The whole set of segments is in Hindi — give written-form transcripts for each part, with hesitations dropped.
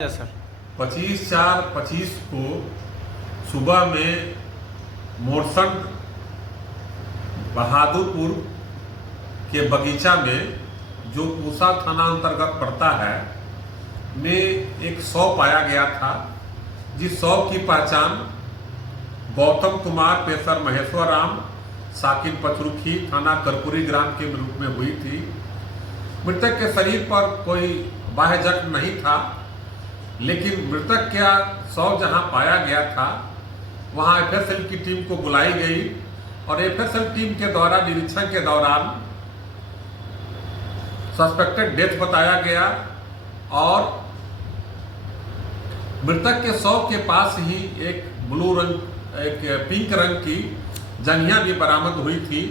सर 25/4/25 को सुबह में मोरसंड बहादुरपुर के बगीचा में, जो पूसा थाना अंतर्गत पड़ता है, में एक शव पाया गया था, जिस शव की पहचान गौतम कुमार पेशर महेश्वर राम साकिन पचरुखी थाना कर्पूरी ग्राम के रूप में हुई थी। मृतक के शरीर पर कोई बाह्य जख्म नहीं था, लेकिन मृतक का शव जहां पाया गया था वहां एफएसएल की टीम को बुलाई गई और एफएसएल टीम के द्वारा निरीक्षण के दौरान सस्पेक्टेड डेथ बताया गया और मृतक के शव के पास ही एक पिंक रंग की जंघिया भी बरामद हुई थी,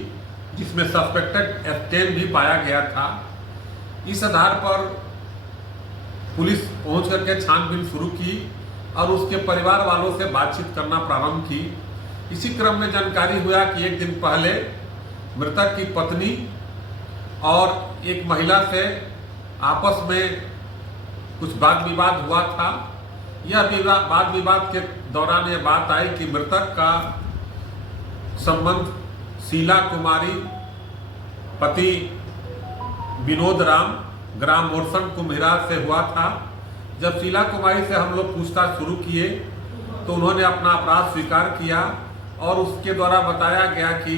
जिसमें सस्पेक्टेड स्टेन भी पाया गया था। इस आधार पर पुलिस पहुंच करके छानबीन शुरू की और उसके परिवार वालों से बातचीत करना प्रारंभ की। इसी क्रम में जानकारी हुआ कि एक दिन पहले मृतक की पत्नी और एक महिला से आपस में कुछ वाद विवाद हुआ था। यह वाद विवाद के दौरान यह बात आई कि मृतक का संबंध शीला कुमारी पति विनोद राम ग्राम मोरसंड कुम्हिरा से हुआ था। जब शीला कुमारी से हम लोग पूछताछ शुरू किए तो उन्होंने अपना अपराध स्वीकार किया और उसके द्वारा बताया गया कि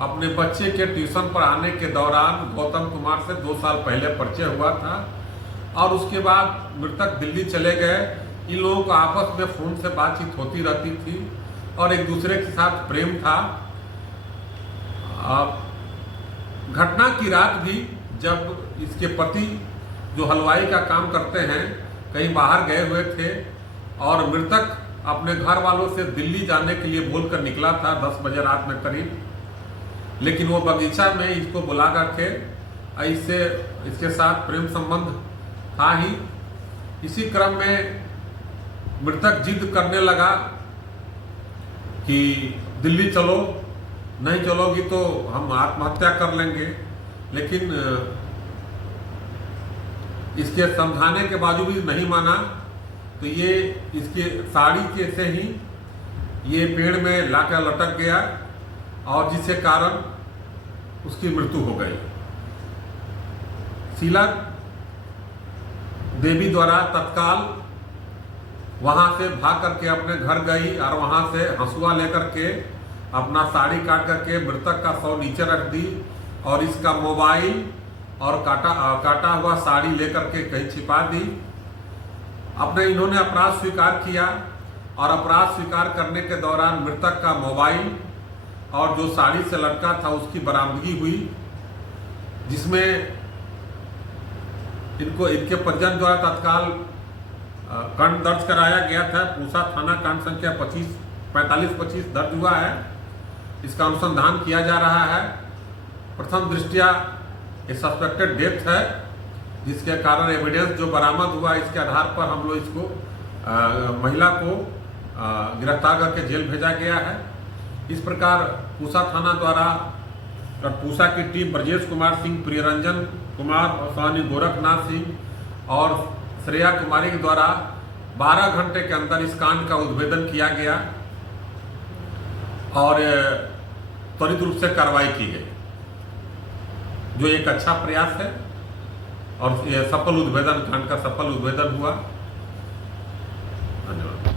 अपने बच्चे के ट्यूशन पढ़ाने के दौरान गौतम कुमार से 2 साल पहले परिचय हुआ था और उसके बाद मृतक दिल्ली चले गए। इन लोगों को आपस में फोन से बातचीत होती रहती थी और एक दूसरे के साथ प्रेम था। घटना की रात भी जब इसके पति, जो हलवाई का काम करते हैं, कहीं बाहर गए हुए थे और मृतक अपने घर वालों से दिल्ली जाने के लिए बोलकर निकला था 10 बजे रात में करीब, लेकिन वो बगीचा में इसको बुला करके इसके साथ प्रेम संबंध था ही। इसी क्रम में मृतक जिद करने लगा कि दिल्ली चलो, नहीं चलोगी तो हम आत्महत्या कर लेंगे, लेकिन इसके समझाने के बावजूद भी नहीं माना। तो ये इसके साड़ी के से ही ये पेड़ में लाकर लटक गया और जिसके कारण उसकी मृत्यु हो गई। शीला देवी द्वारा तत्काल वहां से भाग करके अपने घर गई और वहां से हंसुआ लेकर के अपना साड़ी काट करके मृतक का शव नीचे रख दी और इसका मोबाइल और काटा हुआ साड़ी लेकर के कहीं छिपा दी। इन्होंने अपराध स्वीकार किया और अपराध स्वीकार करने के दौरान मृतक का मोबाइल और जो साड़ी से लटका था उसकी बरामदगी हुई, जिसमें इनके परिजन द्वारा तत्काल कांड दर्ज कराया गया था। पूसा थाना कांड संख्या 4525 दर्ज हुआ है। इसका अनुसंधान किया जा रहा है। प्रथम दृष्टया ये सस्पेक्टेड डेथ है, जिसके कारण एविडेंस जो बरामद हुआ इसके आधार पर हम लोग इसको महिला को गिरफ्तार करके जेल भेजा गया है। इस प्रकार पूसा थाना द्वारा और पूसा की टीम ब्रजेश कुमार सिंह, प्रियरंजन कुमार और स्वामी गोरखनाथ सिंह और श्रेया कुमारी के द्वारा 12 घंटे के अंदर इस कांड का उद्भेदन किया गया और त्वरित रूप से कार्रवाई की गई, जो एक अच्छा प्रयास है और सफल उद्भेदन, कांड का सफल उद्भेदन हुआ। धन्यवाद।